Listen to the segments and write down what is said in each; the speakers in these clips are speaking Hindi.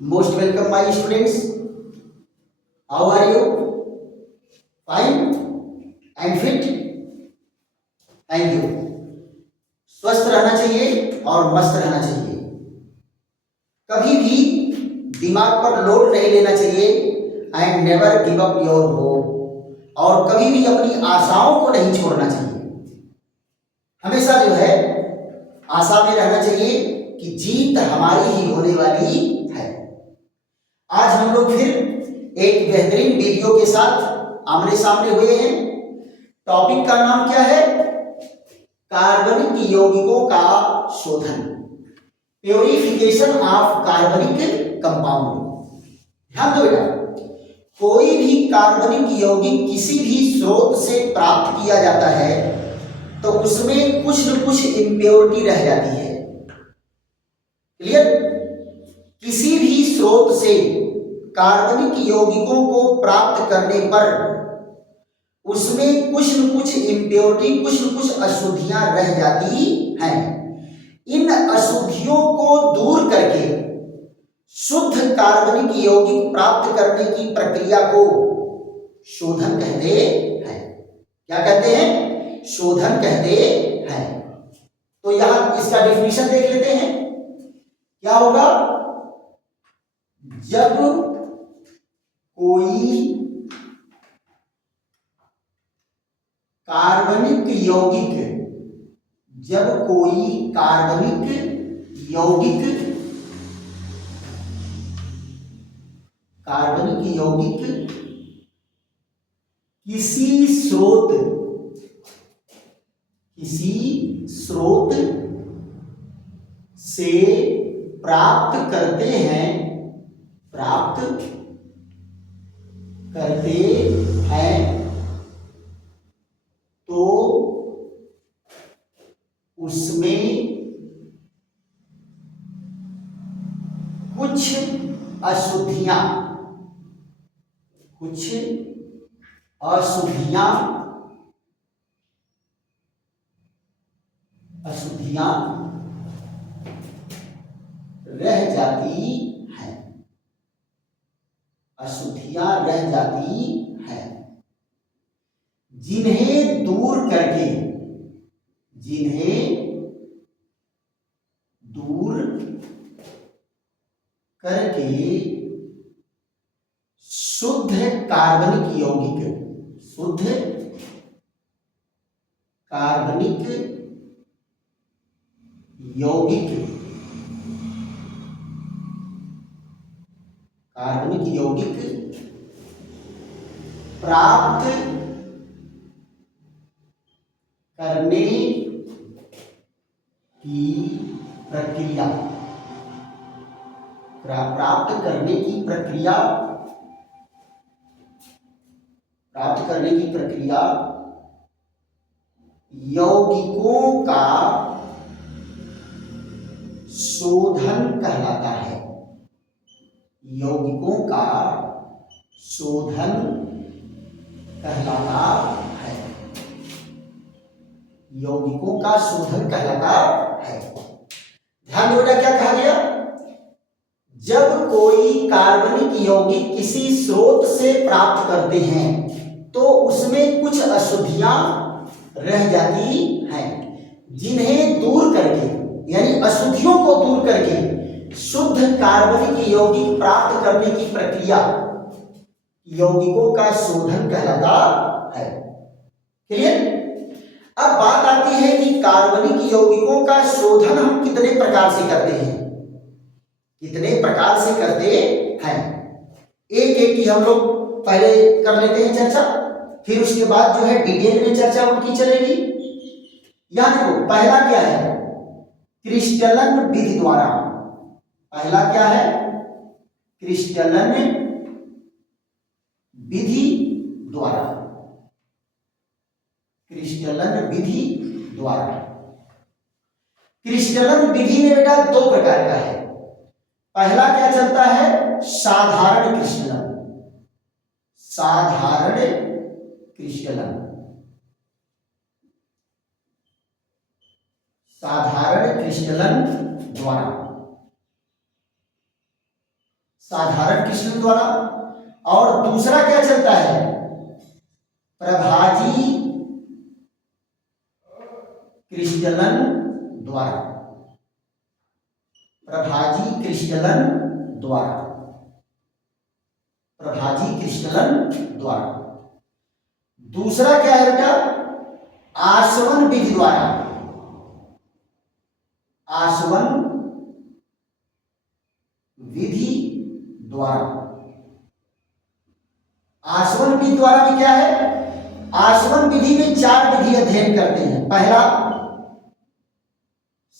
Most welcome, my students. How are you? Fine and fit? Thank you. स्वस्थ रहना चाहिए और मस्त रहना चाहिए। कभी भी दिमाग पर लोड नहीं लेना चाहिए and never give up your hope, और कभी भी अपनी आशाओं को नहीं छोड़ना चाहिए। हमेशा जो है आशा में रहना चाहिए कि जीत हमारी ही होने वाली है। आज हम लोग फिर एक बेहतरीन वीडियो के साथ आमने सामने हुए हैं। टॉपिक का नाम क्या है? कार्बनिक यौगिकों का शोधन, प्योरिफिकेशन ऑफ कार्बनिक कंपाउंड। ध्यान दो बेटा, कोई भी कार्बनिक यौगिक किसी भी स्रोत से प्राप्त किया जाता है तो उसमें कुछ न कुछ इम्प्योरिटी रह जाती है। क्लियर? किसी भी स्रोत से कार्बनिक यौगिकों को प्राप्त करने पर उसमें कुछ न कुछ इम्प्योरिटी, कुछ न कुछ अशुद्धियां रह जाती हैं। इन अशुद्धियों को दूर करके शुद्ध कार्बनिक यौगिक प्राप्त करने की प्रक्रिया को शोधन कहते हैं। क्या कहते हैं? शोधन कहते हैं। तो यहां इसका डेफिनेशन देख लेते हैं। क्या होगा? जब कोई कार्बनिक यौगिक किसी स्रोत से प्राप्त करते हैं तो उसमें कुछ अशुद्धियां रह जाती हैं, जिन्हें दूर करके शुद्ध कार्बनिक यौगिक प्राप्त करने की प्रक्रिया यौगिकों का शोधन कहलाता है। ध्यान दो, क्या कहा गया? जब कोई कार्बनिक यौगिक किसी स्रोत से प्राप्त करते हैं तो उसमें कुछ अशुद्धियां रह जाती हैं, जिन्हें दूर करके, यानी अशुद्धियों को दूर करके शुद्ध कार्बनिक यौगिक प्राप्त करने की प्रक्रिया यौगिकों का शोधन कहलाता है। क्लियर? अब बात आती है कि कार्बनिक यौगिकों का शोधन हम कितने प्रकार से करते हैं। एक एक की हम लोग पहले कर लेते हैं चर्चा, फिर उसके बाद जो है डिटेल में चर्चा उनकी चलेगी। यहां देखो, पहला क्या है? क्रिस्टलन विधि द्वारा। क्रिस्टलन विधि में बेटा दो प्रकार का है। पहला क्या चलता है? साधारण क्रिस्टलन द्वारा। साधारण क्रिस्टलन द्वारा, और दूसरा क्या चलता है, प्रभाजी क्रिस्टलन द्वारा, प्रभाजी क्रिस्टलन द्वारा, प्रभाजी क्रिस्टलन द्वारा। दूसरा क्या है बेटा, आसवन विधि द्वारा, आसवन विधि द्वारा। आसवन विधि द्वारा भी क्या है, आसवन विधि में 4 विधि अध्ययन करते हैं। पहला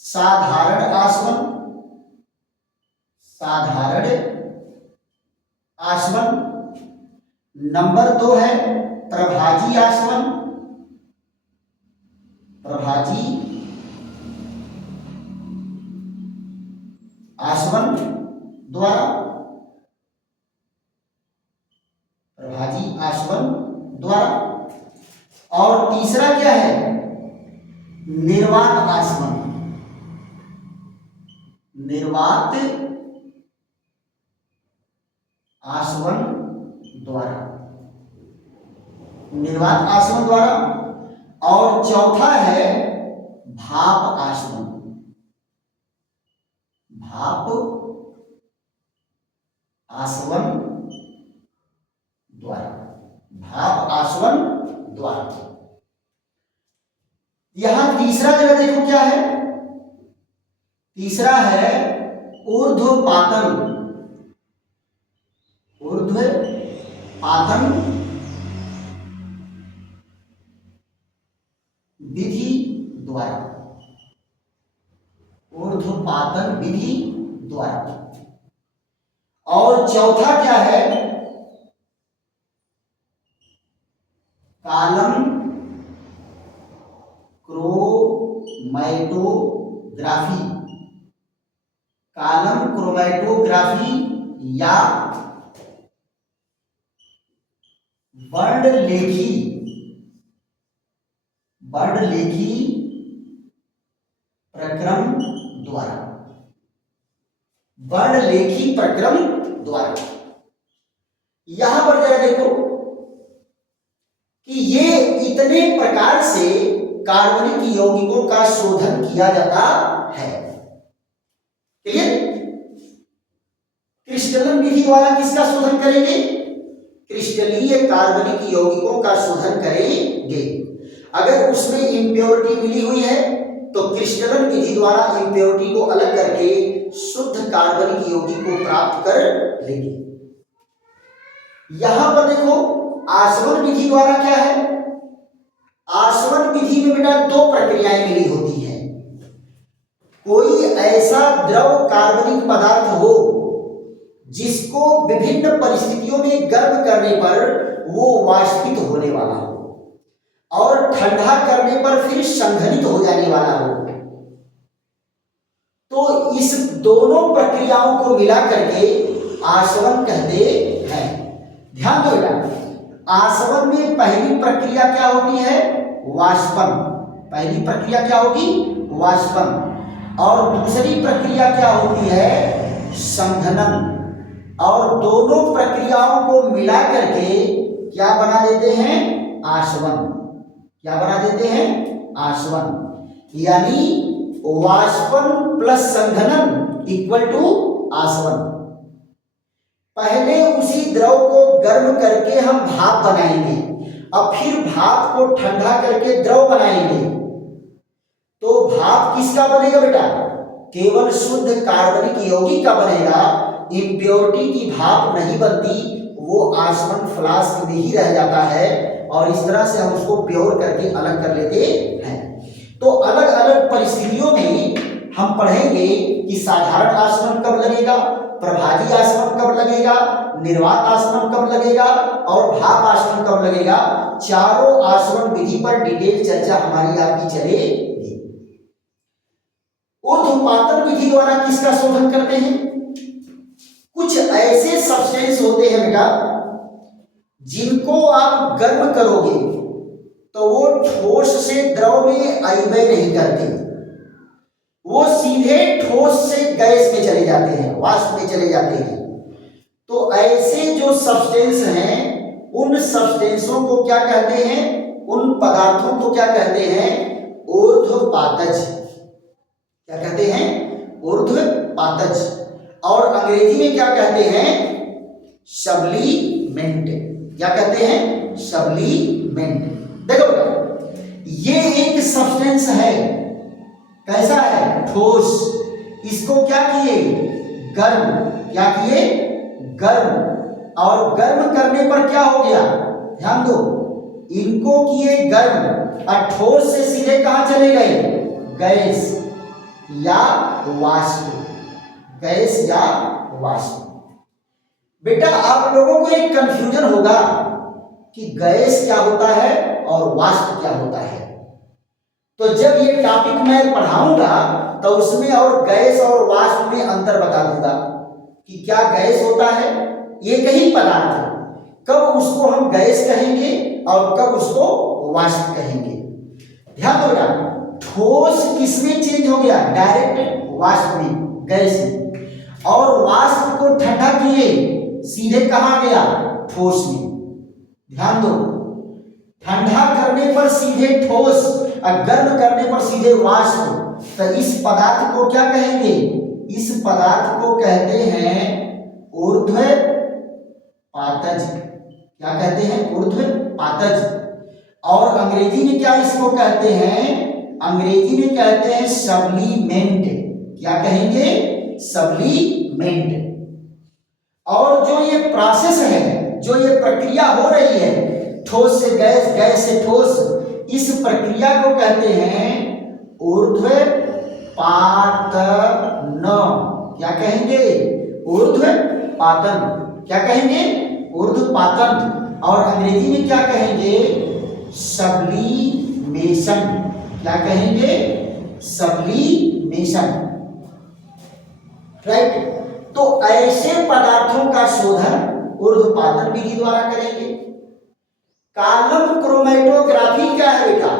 साधारण आसवन, साधारण आसवन। नंबर 2 है प्रभाजी आसवन, प्रभाजी आसवन द्वारा, प्रभाजी आसवन द्वारा। और तीसरा क्या है, निर्वात आसवन, निर्वात आसवन द्वारा, निर्वात आसवन द्वारा। और चौथा है भाप आसवन, भाप आसवन द्वारा, भाप आसवन द्वारा। यहां तीसरा जगह देखो क्या है, तीसरा है ऊर्ध्वपातन, ऊर्ध्वपातन विधि द्वारा, ऊर्ध्वपातन विधि द्वारा। और चौथा क्या है, कॉलम क्रोमैटोग्राफी, कॉलम क्रोमैटोग्राफी या वर्णलेखी, वर्णलेखी प्रक्रम द्वारा, वर्णलेखी प्रक्रम द्वारा। यहां पर जरा देखो कि ये इतने प्रकार से कार्बनिक यौगिकों का शोधन किया जाता है। क्लियर? क्रिस्टलन विधि द्वारा किसका शोधन करेंगे, क्रिस्टलीय कार्बनिक यौगिकों का शोधन करेंगे। अगर उसमें इंप्योरिटी मिली हुई है तो क्रिस्टलन विधि द्वारा इंप्योरिटी को अलग करके शुद्ध कार्बनिक यौगिक को प्राप्त कर लेंगे। यहां पर देखो आसवन विधि द्वारा क्या है, आसवन विधि में बेटा 2 प्रक्रियाएं मिली होती हैं। कोई ऐसा द्रव कार्बनिक पदार्थ हो जिसको विभिन्न परिस्थितियों में गर्म करने पर वो वाष्पित होने वाला हो और ठंडा करने पर फिर संघनित हो जाने वाला हो, तो इस दोनों प्रक्रियाओं को मिला करके आसवन कहते हैं। ध्यान दो बेटा, आसवन में पहली प्रक्रिया क्या होती है, वाष्पन। पहली प्रक्रिया क्या होगी, वाष्पन। और दूसरी प्रक्रिया क्या होती है, संघनन। और दोनों प्रक्रियाओं को मिला करके क्या बना देते हैं, आसवन। क्या बना देते हैं, आसवन। यानी वाष्पन प्लस संघनन इक्वल टू आसवन। पहले उसी द्रव को गर्म करके हम भाप बनाएंगे, अब फिर भाप को ठंडा करके द्रव बनाएंगे। तो भाप किसका बनेगा बेटा, केवल शुद्ध कार्बनिक यौगिक का बनेगा। इंप्योरिटी की भाप नहीं बनती, वो आसवन फ्लास्क में ही रह जाता है और इस तरह से हम उसको प्योर करके अलग कर लेते हैं। तो अलग अलग परिस्थितियों में हम पढ़ेंगे कि साधारण आसवन कब लगेगा, प्रभाजी आसवन कब लगेगा, निर्वात आसवन कब लगेगा और भाप आसवन कब लगेगा। चारों आसवन विधि पर डिटेल चर्चा हमारी आपकी चलेगी। ऊर्ध्वपातन विधि द्वारा किसका शोधन करते हैं, कुछ ऐसे सब्सटेंस होते हैं बेटा जिनको आप गर्म करोगे तो वो ठोस से द्रव में आयुमय नहीं करते, वो सीधे ठोस से गैस में चले जाते हैं, वाष्प में चले जाते हैं। तो ऐसे जो सब्सटेंस हैं उन सब्सटेंसों को क्या कहते हैं, उन पदार्थों को क्या कहते हैं, ऊर्ध्वपातज। क्या कहते हैं, ऊर्ध्वपातज। और अंग्रेजी में क्या कहते हैं, सबलीमेंट। क्या कहते हैं, सबलीमेंट। देखो ये एक सब्सटेंस है, कैसा है, ठोस। इसको क्या किए, गर्म। क्या किए, गर्म। और गर्म करने पर क्या हो गया, ध्यान दो, इनको किए गर्म और ठोस से सीधे कहां चले गए, गैस या वाष्प। गैस या वाष्प। बेटा आप लोगों को एक कंफ्यूजन होगा कि गैस क्या होता है और वाष्प क्या होता है। तो जब ये टॉपिक मैं पढ़ाऊंगा तो उसमें और गैस और वाष्प में अंतर बता दूंगा कि क्या गैस होता है, एक ही पदार्थ है, कब उसको हम गैस कहेंगे और कब उसको वाष्प कहेंगे। ध्यान दो बेटा, ठोस किसमें चेंज हो गया, डायरेक्ट वाष्प में, गैस में। और वाष्प को ठंडा किए, सीधे कहां गया, ठोस में। ध्यान दो, ठंडा करने पर सीधे ठोस और गर्म करने पर सीधे वाष्प। तो इस पदार्थ को क्या कहेंगे, इस पदार्थ को कहते हैं ऊर्ध्वपातज। क्या कहते हैं, ऊर्ध्वपातज। और अंग्रेजी में क्या इसको कहते हैं, अंग्रेजी में कहते हैं सबलीमेंट। क्या कहेंगे, सबलीमेंट। और जो ये प्रोसेस है, जो ये प्रक्रिया हो रही है, ठोस से गैस, गैस से ठोस, इस प्रक्रिया को कहते हैं ऊर्ध्वपातन। क्या कहेंगे, ऊर्ध्वपातन। क्या कहेंगे, ऊर्ध्वपातन। और अंग्रेजी में क्या कहेंगे, सबलीमेशन। क्या कहेंगे, सबलीमेशन। राइट। तो ऐसे पदार्थों का शोधन ऊर्ध्वपातन विधि द्वारा करेंगे। कॉलम क्रोमेटोग्राफी क्या है बेटा,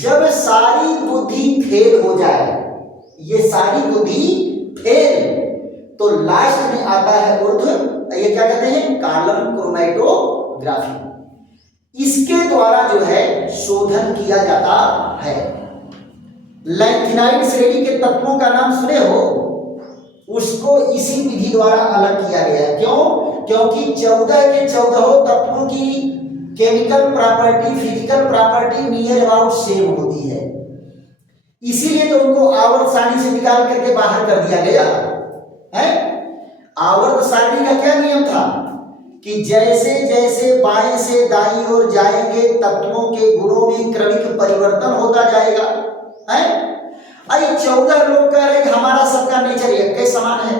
जब सारी बुद्धि फेल हो जाए, ये सारी बुद्धि फेल, तो लास्ट में आता है ये क्या कहते हैं, कॉलम क्रोमेटोग्राफी। इसके द्वारा जो है शोधन किया जाता है। लैंथेनाइड श्रेणी के तत्वों का नाम सुने हो, उसको इसी विधि द्वारा अलग किया गया है। क्यों, क्योंकि 14 के 14 तत्वों की chemical property, physical property near about same होती है, इसीलिए तो उनको आवर्त सारणी से निकाल करके बाहर कर दिया गया है। आवर्त सारणी का क्या नियम था कि जैसे जैसे बाएं से दाईं ओर जाएंगे तत्वों के गुणों में क्रमिक परिवर्तन होता जाएगा, है। अरे 14 लोग कह रहे हैं हमारा सबका नेचर एक के समान है,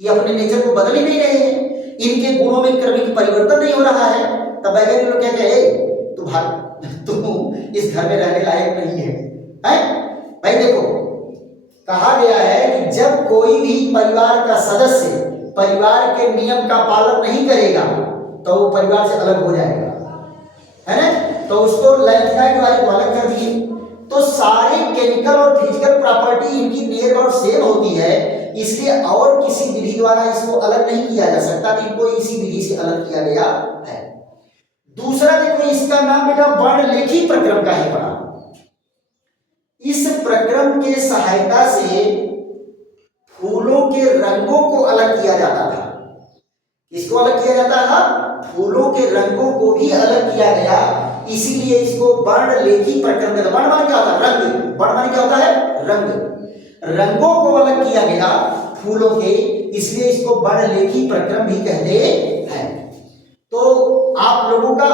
ये अपने नेचर को बदल ही नहीं रहे हैं, इनके गुणों में क्रमिक परिवर्तन नहीं हो रहा है। तब वैज्ञानिक लोग क्या कहे, तुम इस घर में रहने लायक नहीं है, भाई देखो कहा गया है कि जब कोई भी परिवार का सदस्य परिवार के नियम का पालन नहीं करेगा तो वो परिवार से अलग हो जाएगा, है ना। तो उसको लैंथेनाइड वाले को अलग कर दिए। तो सारे केमिकल और फिजिकल प्रॉपर्टी इनकी नियर अबाउट सेम होती है, इसलिए और किसी विधि द्वारा इसको अलग नहीं किया जा सकता, तो इनको इसी विधि से अलग किया गया है। दूसरा देखो, इसका नाम बेटा वर्णलेखी प्रक्रम का ही पड़ा। इस प्रक्रम के सहायता से फूलों के रंगों को अलग किया जाता था। इसको अलग किया जाता था, फूलों के रंगों को भी अलग किया गया, इसीलिए इसको वर्णलेखी प्रक्रम कहते हैं। वर्ण माने क्या होता है, रंग। वर्ण माने क्या होता है, रंग। रंगों को अलग किया गया फूलों के, इसलिए इसको वर्णलेखी प्रक्रम भी कहते हैं। तो आप लोगों का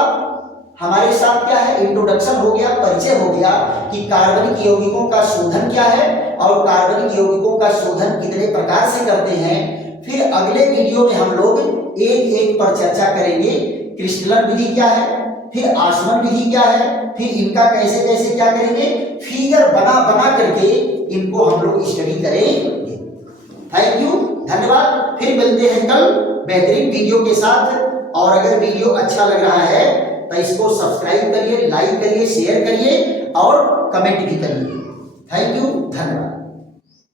हमारे साथ क्या है, इंट्रोडक्शन हो गया, परिचय हो गया कि कार्बनिक यौगिकों का शोधन क्या है और कार्बनिक यौगिकों का शोधन कितने प्रकार से करते हैं। फिर अगले वीडियो में हम लोग एक एक पर चर्चा करेंगे। क्रिस्टलन विधि क्या है, फिर आसवन विधि क्या है, फिर इनका कैसे कैसे क्या करेंगे, फिगर बना बना करके इनको हम लोग स्टडी करेंगे। थैंक यू, धन्यवाद। फिर मिलते हैं कल बेहतरीन वीडियो के साथ। और अगर वीडियो अच्छा लग रहा है तो इसको सब्सक्राइब करिए, लाइक करिए, शेयर करिए और कमेंट भी करिए। थैंक यू, धन्यवाद।